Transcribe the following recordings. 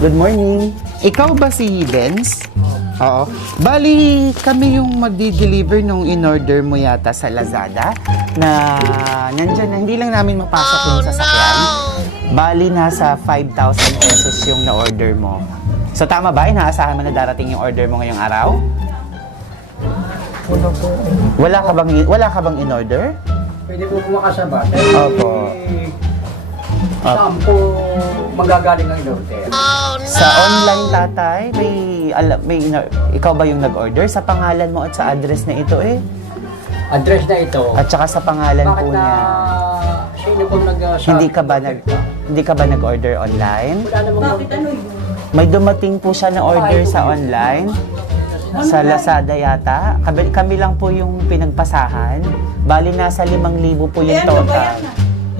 Good morning. Ikaw ba si Benz? Oo. Bali, kami yung magdi-deliver nung in-order mo yata sa Lazada na nandyan na, hindi lang namin mapasok yung sasakyan. Bali, nasa 5,000 pesos yung na-order mo. So, tama ba? Inaasahan mo na darating yung order mo ngayong araw? Wala ka bang in-order? Pwede po makasaba. Opo. Saan po magagaling ang in-order? Sa online, tatay, ikaw ba yung nag-order? Sa pangalan mo at sa address na ito eh? Address na ito. At saka sa pangalan Bakit po na niya. sino po Hindi ka ba nag-order online? Wala namang Bakit ano yun? May dumating po siya na order sa online. Sa Lazada yata. Kami lang po yung pinagpasahan. Bali, nasa 5,000 po yung total.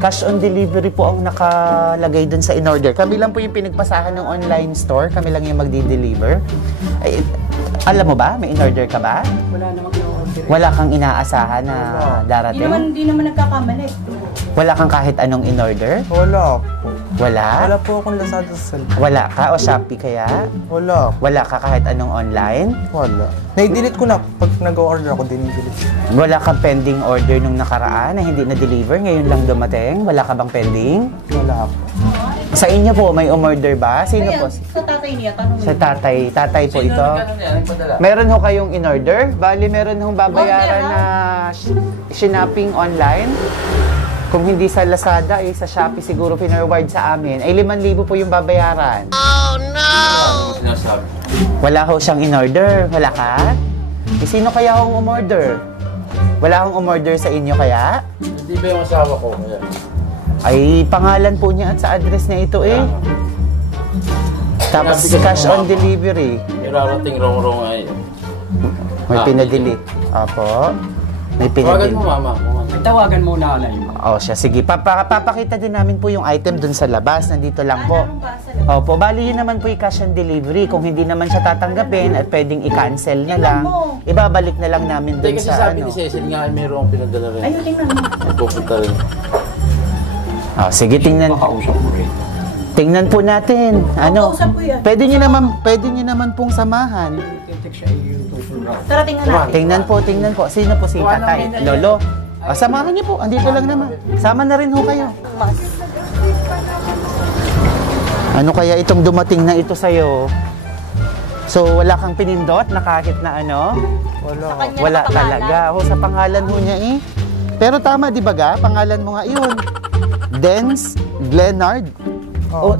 Cash on delivery po ang nakalagay dun sa in-order. Kami lang po yung pinagpasahan ng online store. Kami lang yung magdi-deliver. Alam mo ba? May in-order ka ba? Wala namang in-order. Wala kang inaasahan na darating? Hindi naman nagkakamali. Wala kang kahit anong in-order? Wala po. Wala? Wala po akong Lazada sa cellphone. Wala ka? O Shopee kaya? Wala. Wala ka kahit anong online? Wala. Na-delete ko na. Pag nag-order ako, din-delete. Wala kang pending order nung nakaraan na hindi na-deliver? Ngayon lang dumating? Wala ka bang pending? Wala po. Sa inyo po, may umorder ba? Sino po? Sa tatay niya, tanong Sa tatay. Tatay po ito. Meron ho kayong in-order? Bali, meron hong babayaran na shopping online. Kung hindi sa Lazada, sa Shopee siguro pinorward sa amin. Ay, 5,000 po yung babayaran. Oh, no! Wala ho siyang in-order. Wala ka? Sino kaya hong umorder? Wala hong umorder sa inyo kaya? Hindi ba yung asawa ko? Ay, pangalan po niya at sa address niya ito eh. Tapos cash on delivery. Irarating rong-rong ay. May pinadili. Apo. May Tawagan pinadili. mo, mama. Tawagan muna alay mo. O siya, sige. Papakita din namin po yung item dun sa labas. Nandito lang po. Opo, bali yun naman po yung cash on delivery. Kung hindi naman siya tatanggapin at pwedeng i-cancel na lang, ibabalik na lang namin dun Hindi kasi sa sabi ni Cecil nga ay mayroong pinadala rin. Ayun, tingnan mo. Pupunta rin. Sige, tingnan. Makausap mo rin. Tingnan po natin. Ano? Kausap ko yan. Pwede nyo naman pong samahan. Tara, tingnan natin. Tingnan po. Sino po si tatay? Lolo? Samahan niyo po. Andito lang naman. Sama na rin ho kayo. Ano kaya itong dumating na ito sa'yo? So, wala kang pinindot na kahit na ano? Wala talaga. Sa pangalan ho niya eh. Pero tama, di ba ga? Pangalan mo nga yun. Denz Glenard.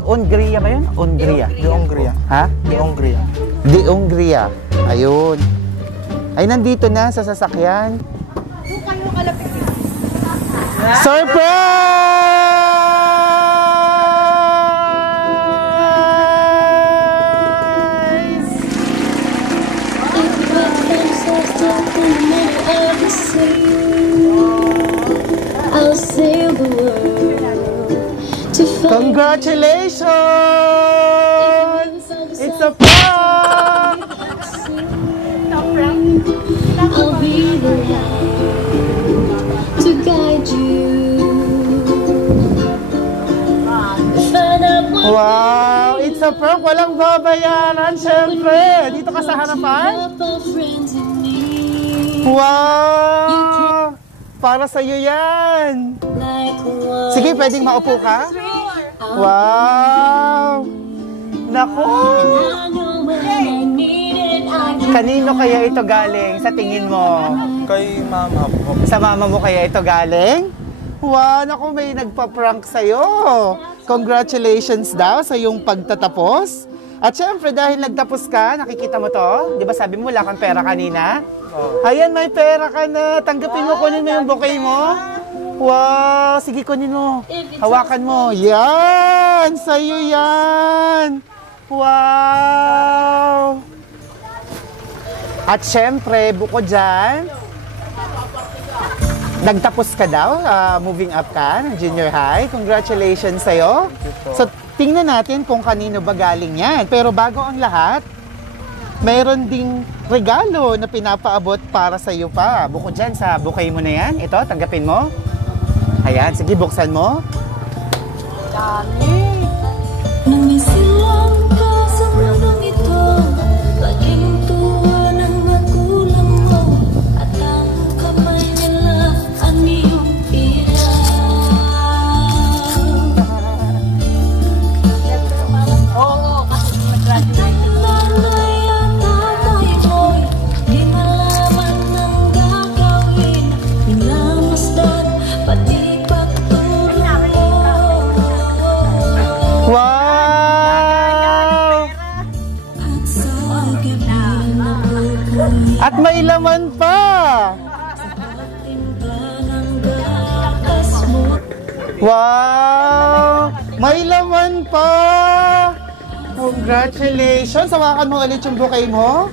Ongria ba yun? Ongria. De Ongria. Ha? De Ongria. De Ongria. Ayun. Ay, nandito na sa sasakyan. Surprise! I'll sail the world to find Congratulations! It's a prank! I'll be the light to guide you. Find out what Wow! It's a prank! Walang babayaran, syempre! Dito ka sa harapan? up our friends in need. Wow! Para sa'yo yan! Like one Sige, pwedeng maupo ka? Wow! Naku! I know when I need it, I can. Kanino kaya ito galing sa tingin mo? Kay mama po. Sa mama mo kaya ito galing? Wow! Naku, may nagpa-prank sa'yo! Congratulations daw sa iyong pagtatapos. At syempre, dahil nagtapos ka, nakikita mo to? Di ba sabi mo wala kang pera kanina? Ayan, may pera ka na. Tanggapin mo, kunin mo yung bouquet mo. Wow! Sige, kunin mo. Hawakan mo. Yan! Sa'yo yan! Wow! At syempre, bukod dyan, nagtapos ka daw, moving up ka ng junior high. Congratulations sa'yo. So, tingnan natin kung kanino ba galing yan. Pero bago ang lahat, mayroon ding regalo na pinapaabot para sa iyo pa. Bukod dyan sa bouquet mo na yan, ito, tanggapin mo. Ayan, sige, buksan mo. Nang may silang At may laman pa! Wow! May laman pa! Congratulations! Hawakan mo ulit yung bouquet mo.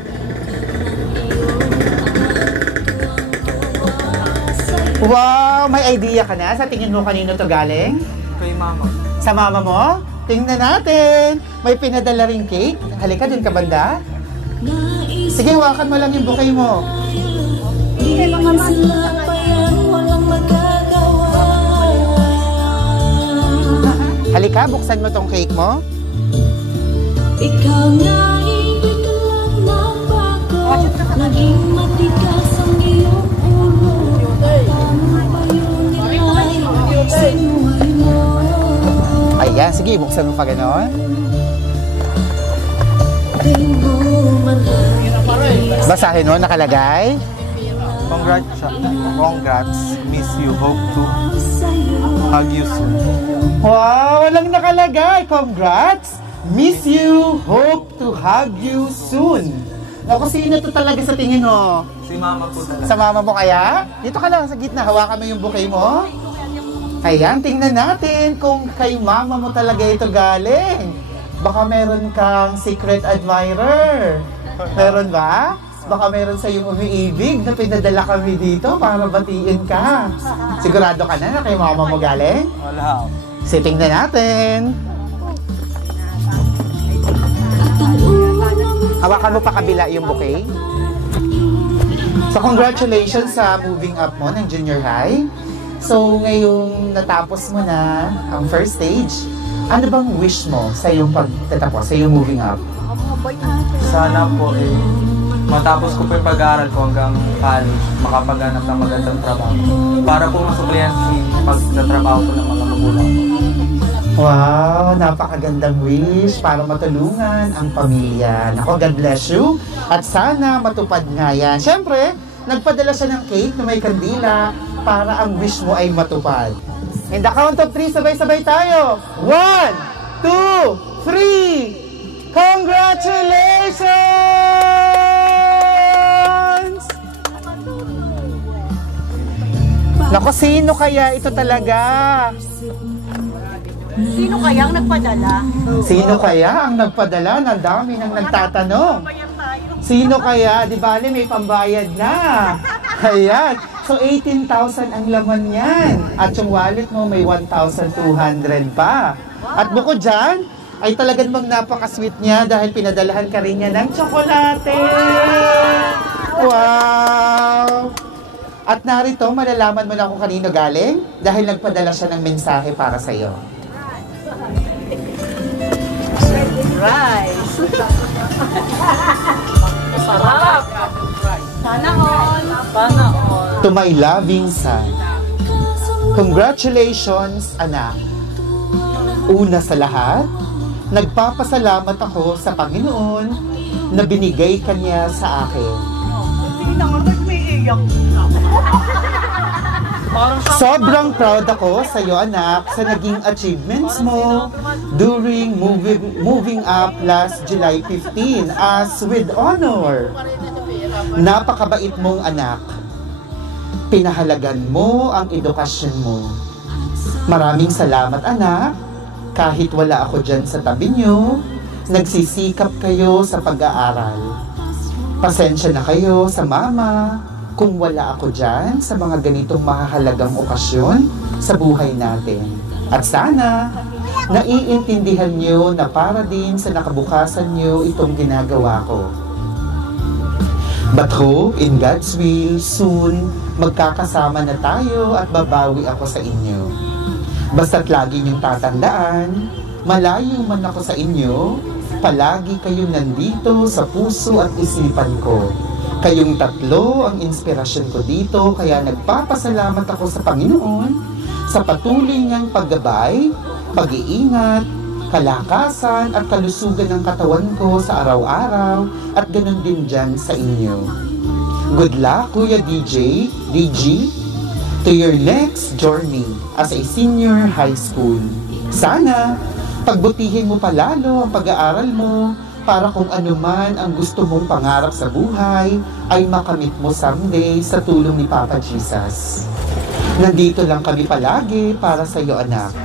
Wow! May idea ka na? Sa tingin mo kanino to galing? Kay mama. Sa mama mo? Tingnan natin! May pinadala ring cake. Halika, dun ka banda. Sige, hawakan mo lang yung bouquet mo. Halika, buksan mo tong cake mo. Ikaw na ibig lang nabago, naging matigas ang iyong ulo. Paano ba yun nilay sa buhay mo? Ayan, sige, buksan mo pa ganon. Di mo man Basahin mo, nakalagay. Congrats. Miss you. Hope to hug you soon. Wow, walang nakalagay. Congrats! Miss you. Hope to hug you soon. Naku, sino to talaga sa tingin mo? Si mama po talaga. Sa mama mo kaya? Dito ka lang sa gitna. Hawakan mo yung bouquet mo. Ayan, tingnan natin kung kay mama mo talaga ito galing. Baka meron kang secret admirer. Meron ba? Baka meron sa iyong umiibig na pinadala kami dito para batiin ka. Sigurado ka na kay mama mo galing? Wala. So, tingnan natin. Hawakan mo pa kabila yung bouquet. So, congratulations sa moving up mo ng junior high. So, ngayong natapos mo na ang first stage, ano bang wish mo sa iyong pagtatapos, sa iyong moving up? Sana po matapos ko po yung pag-aaral ko hanggang college, makapaghanap ng magandang trabaho. Para po masuklihan yung pagtatrabaho ko ng mga magulang ko. Wow, napakagandang wish para matulungan ang pamilya. Nako, God bless you. At sana matupad nga yan. Siyempre, nagpadala siya ng cake na may kandila para ang wish mo ay matupad. In the count of 3, sabay-sabay tayo. 1, 2, 3! Congratulations! Nako, sino kaya ito talaga? Sino kaya ang nagpadala? Sino kaya ang nagpadala? Ang dami nang nagtatanong. Sino kaya? Di ba, may pambayad na. Ayan. So, 18,000 ang laman yan. At yung wallet mo may 1,200 pa. At bukod dyan, ay talagang napaka-sweet niya dahil pinadalahan ka rin niya ng tsokolate. Wow! At narito, malalaman mo na kung kanino galing dahil nagpadala siya ng mensahe para sa'yo. Rice. Sarap. Sana all. Sana all. To my loving son, congratulations, anak. Una sa lahat, nagpapasalamat ako sa Panginoon na binigay ka niya sa akin. Sobrang proud ako sa iyo, anak, sa naging achievements mo during moving up last July 15 as with honor. Napakabait mong anak. Pinahalagan mo ang edukasyon mo. Maraming salamat, anak. Kahit wala ako dyan sa tabi niyo, nagsisikap kayo sa pag-aaral. Pasensya na kayo sa mama kung wala ako dyan sa mga ganitong mahahalagang okasyon sa buhay natin. At sana, naiintindihan nyo na para din sa nakabukasan nyo itong ginagawa ko. But hope in God's will, soon, magkakasama na tayo at babawi ako sa inyo. Basta't lagi niyong tatandaan, malayo man ako sa inyo, palagi kayong nandito sa puso at isipan ko. Kayong tatlo ang inspirasyon ko dito, kaya nagpapasalamat ako sa Panginoon sa patuloy niyang paggabay, pag-iingat, kalakasan at kalusugan ng katawan ko sa araw-araw at ganun din dyan sa inyo. Good luck, Kuya DG, to your next journey as a senior high school. Sana, pagbutihin mo palalo ang pag-aaral mo para kung ano man ang gusto mong pangarap sa buhay ay makamit mo someday sa tulong ni Papa Jesus. Nandito lang kami palagi para sa iyo, anak.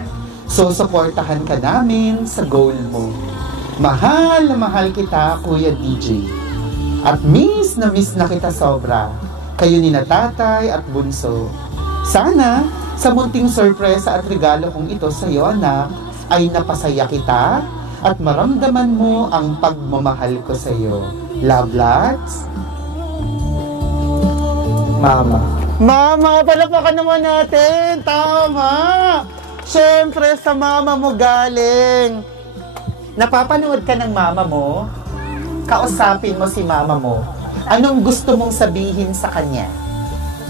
So, suportahan ka namin sa goal mo. Mahal na mahal kita, Kuya DJ. At miss na kita sobra. Kayo ni na tatay at bunso. Sana, sa munting sorpresa at regalo kong ito sa iyo, anak, ay napasaya kita at maramdaman mo ang pagmamahal ko sa iyo. Love, lots. Mama. Mama, palakpakan naman natin. Tama. Siyempre, sa mama mo galing. Napapanood ka ng mama mo? Kausapin mo si mama mo. Anong gusto mong sabihin sa kanya?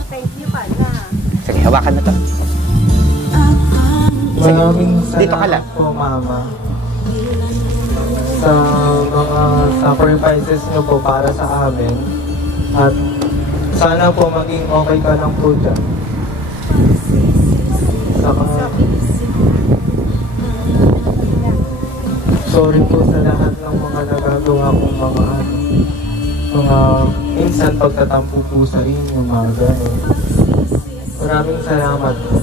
Thank you, Pana. Sige, hawakan na to. Maraming Dito ka lang. salamat po, Mama. Sa mga sacrifices niyo po para sa amin. At sana po maging okay ka lang po dyan. Saka, sorry po sa lahat ng mga nagagawa kong mga minsan pagtatampo po sa inyo, mga gano'n. Maraming salamat po.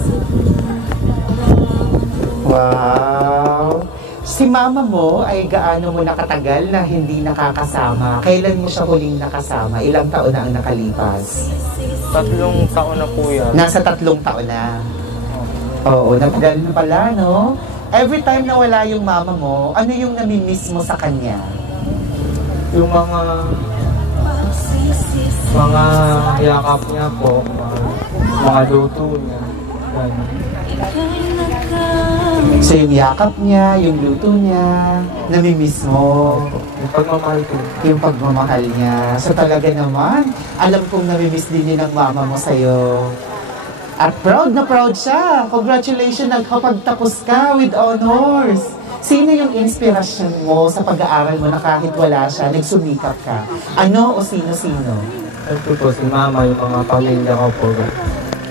Wow! Si mama mo ay gaano mo nakatagal na hindi nakakasama? Kailan mo siya huling nakasama? Ilang taon na ang nakalipas? 3 taon na po yan. Nasa 3 taon na. Oo, natagal na pala, no? Every time na wala yung mama mo, ano yung namimiss mo sa kanya? Yung mga yakap niya po, mga luto niya. Ganun. So yung yakap niya, yung luto niya, namimiss mo. Yung pagmamahal ko. Yung pagmamahal niya. So talaga naman, alam kong namimiss din yun ng mama mo sa'yo. At proud na proud siya. Congratulations, nagkapagtapos ka with honors. Sino yung inspirasyon mo sa pag-aaral mo na kahit wala siya, nagsumikap ka? Ano o sino-sino? Ito po, si Mama, yung mga pamilya ko po.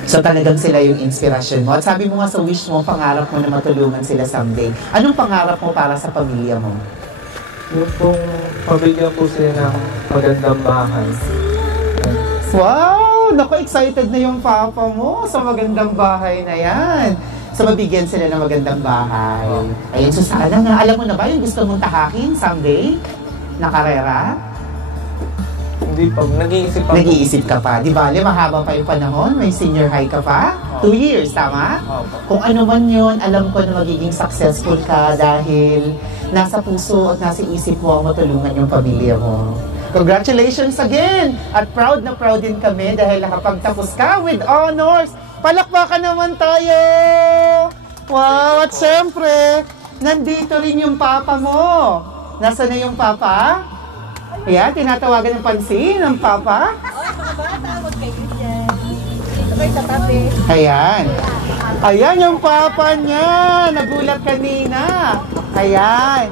So talagang sila yung inspirasyon mo. At sabi mo nga sa wish mo, pangarap mo na matulungan sila someday. Anong pangarap mo para sa pamilya mo? Yung pong pabigyan po sila ng magandang bahay. Wow! Naku, excited na yung papa mo sa magandang bahay na yan. So mabigyan sila ng magandang bahay. Ayun, so sana nga, alam mo na ba yung gusto mong tahakin someday? Na karera? Hindi pa, nag-iisip pa. Nag-iisip ka pa. Di ba, mahaba pa yung panahon, may senior high ka pa. 2 years, tama? Kung ano man yun, alam ko na magiging successful ka dahil nasa puso at nasa isip mo ang matulungan yung pamilya mo. Congratulations again! At proud na proud din kami dahil nakapagtapos ka with honors. Palakpakan naman tayo! Wow! At syempre, nandito rin yung papa mo. Nasaan na yung papa? Ayan, tinatawagan ng pansin ng papa. Ayan. Ayan yung papa niya. Nagulat kanina. Ayan.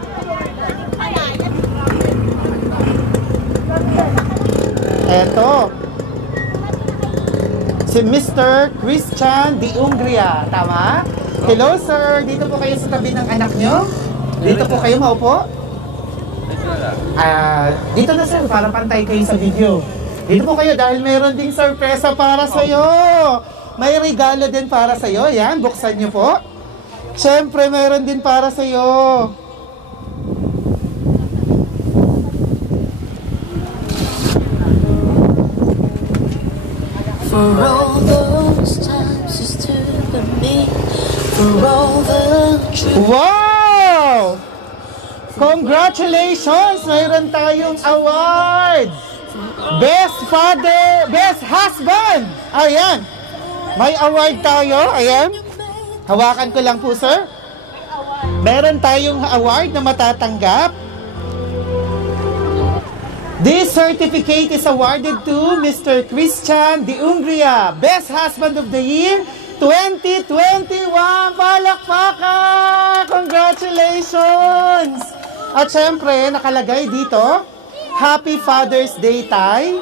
Eto. Si Mr. Christian de Ungria. Tama? Hello, sir. Dito po kayo sa tabi ng anak nyo? Dito po kayo maupo? Dito na sir, para pantay kayo sa video. Dito po kayo dahil mayroon ding sorpresa para sa'yo. May regalo din para sa'yo. Yan, buksan nyo po. Siyempre, mayroon din para sa'yo. For all those times you stood by me, for all the truth. Wow! Congratulations! Mayroon tayong award! Best Father, Best Husband! Ayan! May award tayo. Ayan. Hawakan ko lang po, sir. Meron tayong award na matatanggap. This certificate is awarded to Mr. Christian de Ungria, Best Husband of the Year 2021! Palakpakan! Congratulations! At syempre, nakalagay dito, Happy Father's Day, Tay.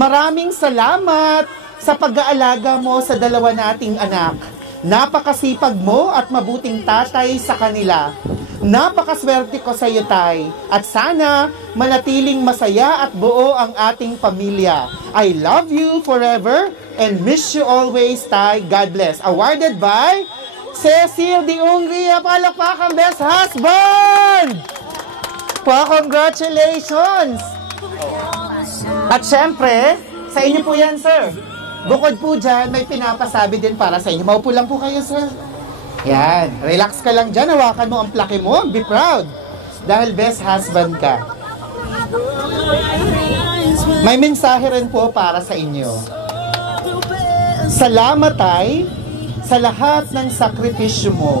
Maraming salamat sa pag-aalaga mo sa dalawa nating anak. Napakasipag mo at mabuting tatay sa kanila. Napakaswerte ko sa iyo, Tay. At sana manatiling masaya at buo ang ating pamilya. I love you forever and miss you always, Tay. God bless. Awarded by Cecil de Ungria. Palakpakan, best husband! Congratulations! At syempre, sa inyo po yan, sir. Bukod po dyan, may pinapasabi din para sa inyo. Maupo lang po kayo, sir. Yan. Relax ka lang dyan. Hawakan mo ang plaque mo. Be proud. Dahil best husband ka. May mensahe rin po para sa inyo. Salamat, Tay, sa lahat ng sakripisyo mo.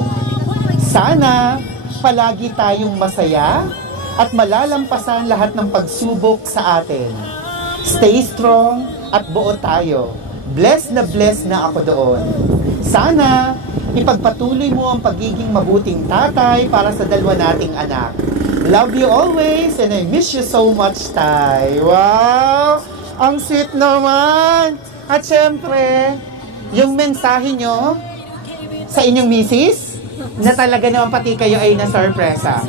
Sana palagi tayong masaya at malalampasan lahat ng pagsubok sa atin. Stay strong at buo tayo. Blessed na ako doon. Sana ipagpatuloy mo ang pagiging mabuting tatay para sa dalawa nating anak. Love you always and I miss you so much, Tay. Wow! Ang sweet naman! At syempre, yung mensahe nyo sa inyong misis, na talaga naman pati kayo ay na-sorpresa.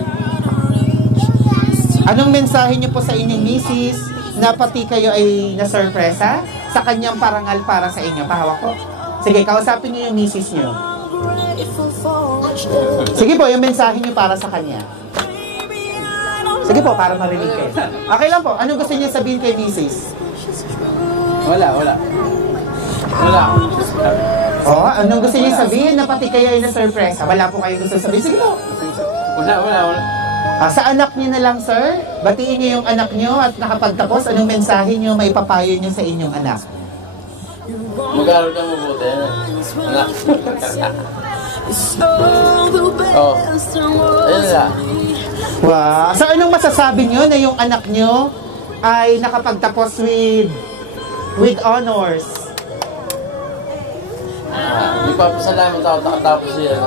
Anong mensahe nyo po sa inyong misis na pati kayo ay na-sorpresa sa kanyang parangal para sa inyo? Pahawak ko. Sige, kausapin nyo yung misis nyo. Sige po, yung mensahe nyo para sa kanya. Sige po, para marinig kayo. Okay lang po. Anong gusto niyo sabihin kay misis? Wala. Oh, anong gusto niyo sabihin na pati kayo ay na-surpresa? Wala po kayong gusto sabihin. Sige po. Wala. Sa anak niyo na lang, sir. Batiin niyo yung anak niyo at nakapagtapos, anong mensahe niyo may papayo niyo sa inyong anak? Mag-aaral ka mabuti. Anak. Oh. Ayun na. Wow. So, anong masasabi niyo na yung anak niyo ay nakapagtapos with honors? Ipapasalamat ako nakatapos siya.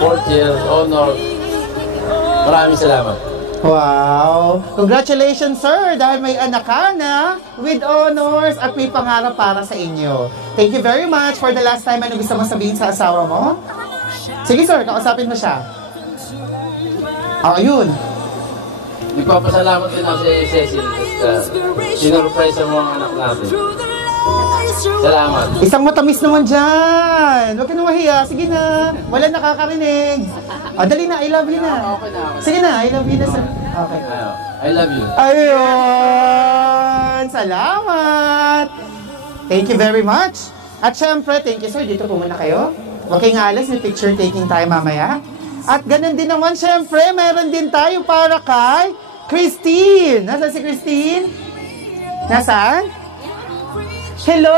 4th year, honor. Maraming salamat. Wow! Congratulations, sir! Dahil may anak ka na with honors at may pangarap para sa inyo. Thank you very much. For the last time, ano gusto mo sabihin sa asawa mo? Sige, sir. Kausapin mo siya. Ayun. Ipapasalamat din ako si Cecil. Sinurprise mo ang anak natin. Salamat. Isang matamis naman dyan. Huwag ka na mahiya. Sige na. Wala nakakarinig. Dali na. I love you na. Sige na. I love you na. Okay. I love you. Ayun. Salamat. Thank you very much. At syempre, thank you, sir. Dito po muna kayo. Huwag kayong alas. May picture taking tayo mamaya. At ganun din naman, syempre, meron din tayo para kay Christine. Nasaan si Christine? Nasaan? Hello!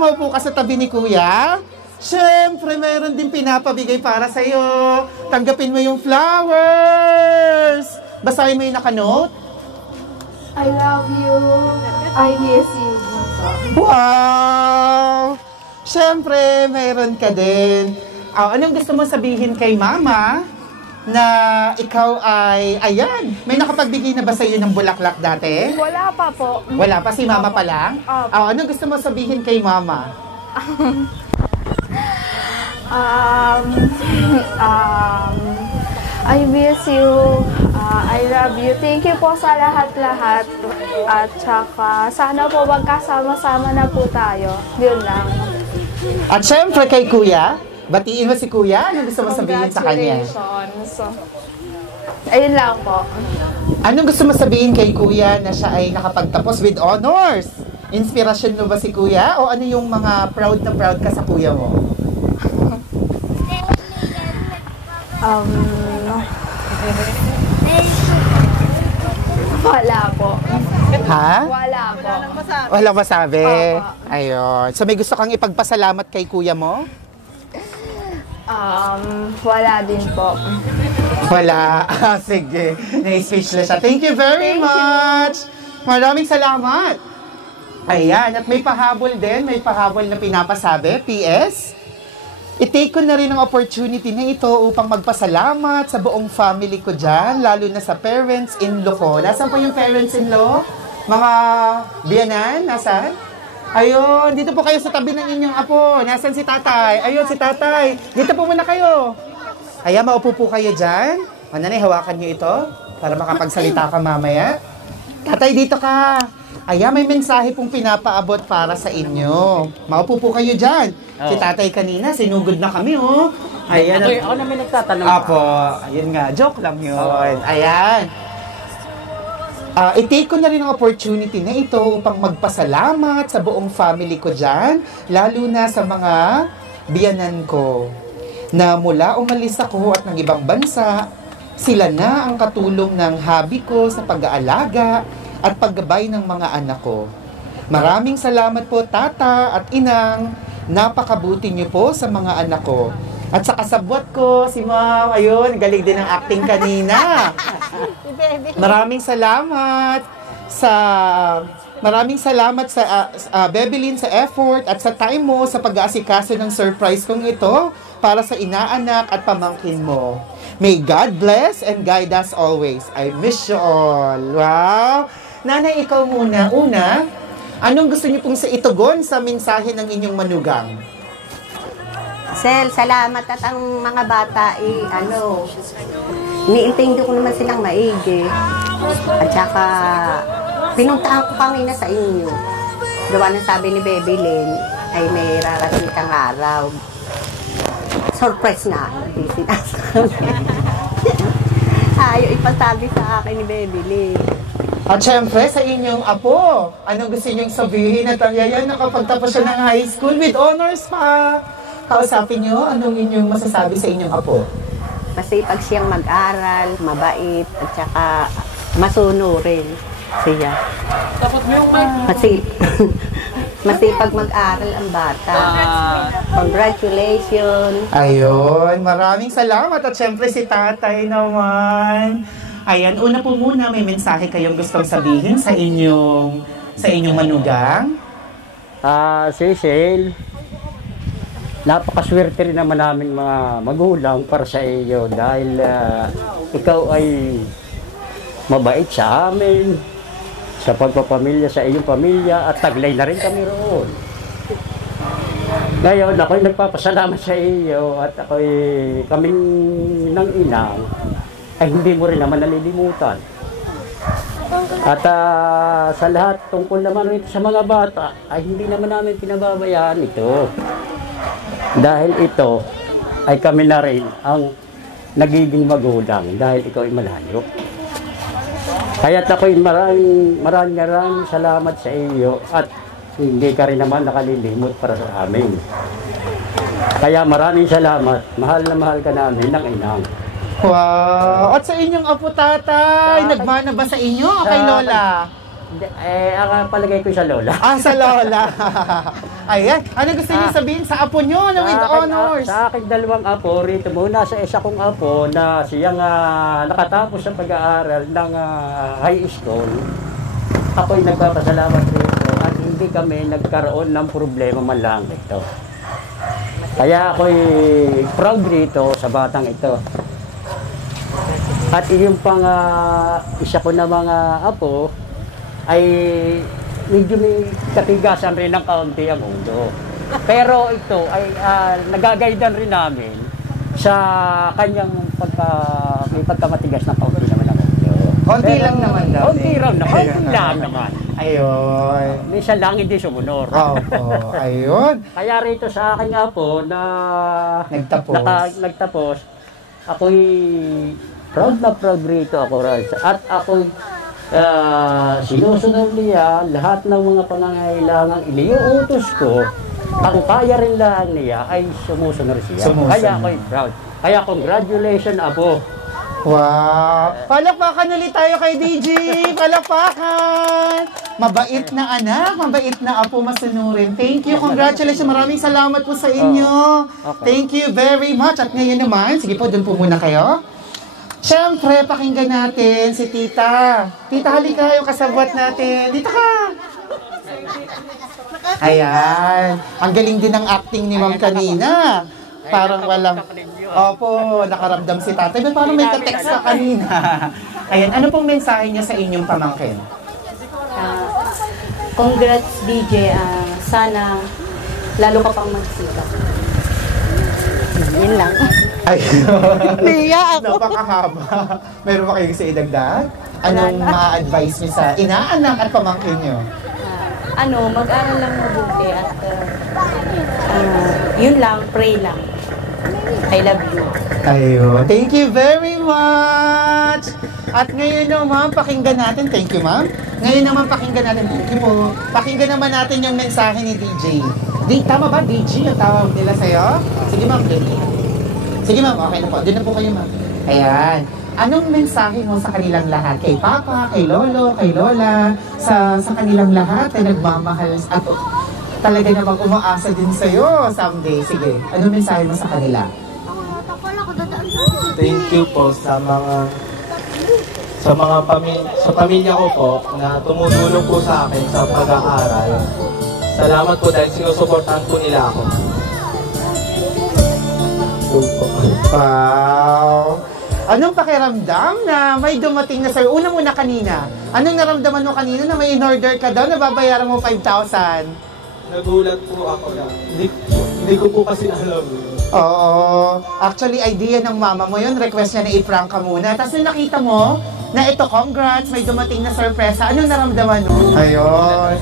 Maupo ka sa tabi ni Kuya. Siyempre, mayroon din pinapabigay para sa'yo. Tanggapin mo yung flowers. Basahin mo yung nakanote. I love you. I miss you. Wow! Siyempre, mayroon ka din. Anong gusto mo sabihin kay Mama na ikaw ay, ayan, may nakapagbigay na ba sa'yo ng bulaklak dati? Wala pa po. Wala pa, si Mama pa lang? Opo. Anong gusto mo sabihin kay Mama? I miss you. I love you. Thank you po sa lahat-lahat. At saka, sana po magkasama-sama na po tayo. Yun lang. At syempre kay Kuya, batiin mo si Kuya, ano gusto mo sabihin sa kanya? Congratulations. Ayun lang po. Anong gusto mo sabihin kay Kuya na siya ay nakapagtapos with honors? Inspirasyon mo ba si Kuya? O ano yung mga proud na proud ka sa Kuya mo? Wala po. Ha? Wala po. Walang masabi. Opo. Ayun. So may gusto kang ipagpasalamat kay Kuya mo? Wala din po. Wala. Sige. Na-speechless siya. Thank you very much. Maraming salamat. Ayan. At may pahabol din. May pahabol na pinapasabi. PS, i-take ko na rin ang opportunity na ito upang magpasalamat sa buong family ko dyan, lalo na sa parents-in-law ko. Nasaan po yung parents-in-law? Mga biyanan? Nasaan? Ayun, dito po kayo sa tabi ng inyong apo. Nasaan si tatay? Ayun, si tatay. Dito po muna kayo. Ayan, maupo po kayo dyan. O, nanay, hawakan nyo ito para makapagsalita ka mamaya. Tatay, dito ka. Ayan, may mensahe pong pinapaabot para sa inyo. Maupo po kayo dyan. Si tatay kanina, sinugod na kami, oh. Ayan. Ako naman nagtatanong. Apo, ayun nga. Joke lang yun. Ayan. I-take ko na rin ang opportunity na ito upang magpasalamat sa buong family ko dyan, lalo na sa mga biyanan ko, na mula umalis ako at ng ibang bansa, sila na ang katulong ng hobby ko sa pag-aalaga at paggabay ng mga anak ko. Maraming salamat po, tata at inang. Napakabuti niyo po sa mga anak ko. At sa kasabwat ko, si ma'am, ayun, galing din ang acting kanina. Maraming salamat sa Bebelyn sa effort at sa time mo sa pag-aasikaso ng surprise kong ito para sa inaanak at pamangkin mo. May God bless and guide us always. I miss you all. Wow! Nanay, ikaw muna. Una, anong gusto niyo pong itugon sa mensahe ng inyong manugang? Sel, salamat at ang mga bata niintindi ko naman silang maigi. At saka, pinuntahan ko kami na sa inyo. Gawa ng sabi ni Bebelyn, ay may rarating kang araw. Surprise na, hindi sinasabi. Ayaw ipasabi sa akin ni Bebelyn. At syempre, sa inyong apo, anong gusto niyong sabihin at yan, nakapagtapos siya ng high school with honors pa. Kausapin niyo, anong inyong masasabi sa inyong apo? Masipag siyang mag-aral, mabait, at saka masunurin siya. Tapos mo yung mic. Masipag mag-aral ang bata. Congratulations! Ayun, maraming salamat at syempre si tatay naman. Ayan, una po muna, may mensahe kayong gustong sabihin sa inyong manugang? Cecil, napakaswerte rin naman namin mga magulang para sa iyo dahil ikaw ay mabait sa amin, sa pagpapamilya sa iyong pamilya at taglay na rin kami roon. Ngayon, ako'y nagpapasalamat sa iyo at kaming ng inang ay hindi mo rin naman nalilimutan. At sa lahat tungkol naman rin sa mga bata ay hindi naman namin pinababayaan ito. Dahil ito ay kami na rin ang nagiging magulang dahil ikaw ay malayo. Kaya't ako'y maraming salamat sa iyo at hindi ka rin naman nakalilimot para sa amin. Kaya maraming salamat. Mahal na mahal ka namin ng inang. Wow! At sa inyong apo, tatay, nagmana ba sa inyo o kay Lola? Ang palagay ko sa Lola. Sa Lola. Ayan. Ano gusto niyo sabihin sa apo nyo na with honors? Sa aking dalawang apo, rito muna sa isa kong apo na siyang nakatapos sa pag-aaral ng high school. Ako'y nagpapasalamat rito at hindi kami nagkaroon ng problema man lang ito. Kaya ako'y proud rito sa batang ito. At yung isa ko na mga apo ay medyo may katigasan rin ng kaunti ang ulo. Pero ito ay nagagaydan rin namin sa kanyang may pagkamatigas ng kaunti naman ang ulo. Konti lang naman daw. Konti lang naman. Ayun. Minsan lang hindi sumunod. Opo, ayun. Kaya rito sa aking apo na nagtapos, ako'y proud na proud rito ako. At ako'y sinusunod niya lahat ng mga pangangailangang iniuutos ko. Ang kaya rin lang niya ay sumusunod siya. Kaya ako'y proud. Kaya congratulations, apo. Wow! Palakpakan ulit tayo kay DJ! Palakpakan! Mabait na anak, mabait na apo masunurin. Thank you, congratulations. Maraming salamat po sa inyo. Okay. Thank you very much. At ngayon naman, sige po, doon po muna kayo. Siyempre, pakinggan natin si Tita. Tita, halika yung kasabwat natin. Dito ka! Ayan. Ang galing din ng acting ni Ma'am kanina. Parang walang... Opo, nakaramdam si tatay. But parang may ka-text ka kanina. Ayan, ano pong mensahe niya sa inyong pamangkin? Congrats, DJ. Sana lalo ka pang magsikap. Yun lang. Ay, Niya ako. napakahaba. Meron ba kayong sa idagdag? Anong ma-advise niyo sa inaanak at pamangkin niyo? Mag-aral lang mabuti at yun lang, pray lang. I love you. Ayun. Thank you very much! At ngayon naman, pakinggan natin. Thank you, ma'am. Ngayon naman, pakinggan natin. Thank you po. Pakinggan naman natin yung mensahe ni DJ. Tama ba, DJ, yung tawag nila sa'yo? Sige, ma'am. Sige, ma'am. Okay na po. Doon na po kayo, ma'am. Ayan. Anong mensahe mo sa kanilang lahat? Kay Papa, kay Lolo, kay Lola, sa kanilang lahat na nagmamahal at talaga namang umaasa din sa'yo someday. Sige, anong mensahe mo sa kanila? Thank you po sa pamilya ko po na tumutulong po sa akin sa pag-aaral. Salamat po dahil sinusuportahan po nila ako. Wow! Anong pakiramdam na may dumating na sa'yo? Una kanina. Anong naramdaman mo kanina na may in-order ka daw na babayaran mo 5,000? Nagulat po ako na. Hindi ko po kasi alam. Oo. Actually, idea ng mama mo yun. Request niya na i-prank ka muna. Tapos nung nakita mo na ito, congrats, may dumating na sorpresa. Anong naramdaman mo? Ayun.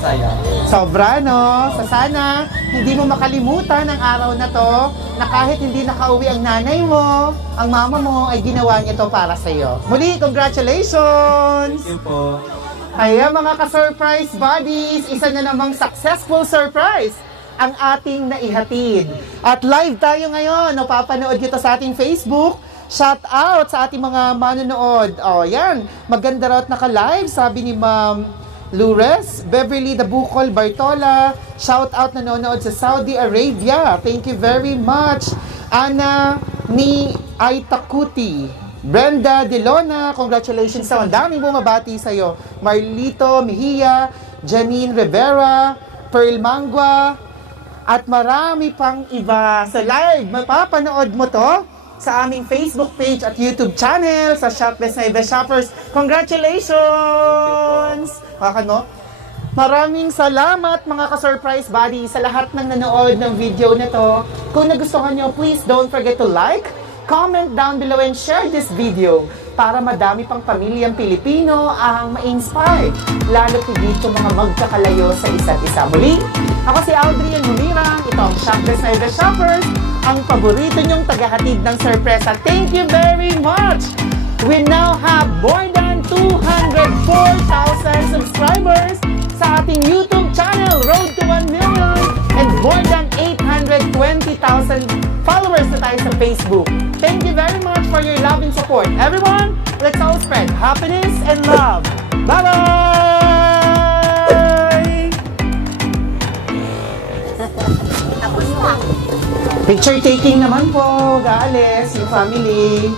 Sobra, no? So sana, hindi mo makalimutan ang araw na to na kahit hindi nakauwi ang nanay mo, ang mama mo, ay ginawa niya to para sa'yo. Muli, congratulations! Thank you po. Kaya mga ka-surprise buddies, isa na namang successful surprise ang ating naihatid. At live tayo ngayon, napapanood nyo to sa ating Facebook. Shout out sa ating mga manonood. O, yan. Maganda raw at naka-live, sabi ni Ma'am Lourdes, Beverly Dabukol, Bartola. Shout out nanonood sa Saudi Arabia. Thank you very much. Ana ni Aitakuti. Brenda Delona, congratulations sa ang daming bumabati sa'yo. Marlito Mejia, Janine Rivera, Pearl Mangua, at marami pang iba sa live. Mapapanood mo to sa aming Facebook page at YouTube channel sa Shopless na Ibe Shoppers. Congratulations! No? Maraming salamat mga ka-surprise buddy sa lahat ng nanood ng video na to. Kung nagustuhan nyo, please don't forget to like, comment down below and share this video para madami pang pamilyang Pilipino ang ma-inspire, lalo dito mga magkakalayo sa isa't isa. Muli, ako si Audrey Humirang, ito ang Shopless na Ibe Shoppers, ang paborito nyong tagahatid ng sorpresa. Thank you very much! We now have more than 204,000 subscribers sa ating YouTube channel, Road to 1 Million, and more than 820,000 followers na tayo sa Facebook. Thank you very much for your love and support. Everyone, let's all spread happiness and love. Bye-bye! Picture taking naman po, Gales, yung family.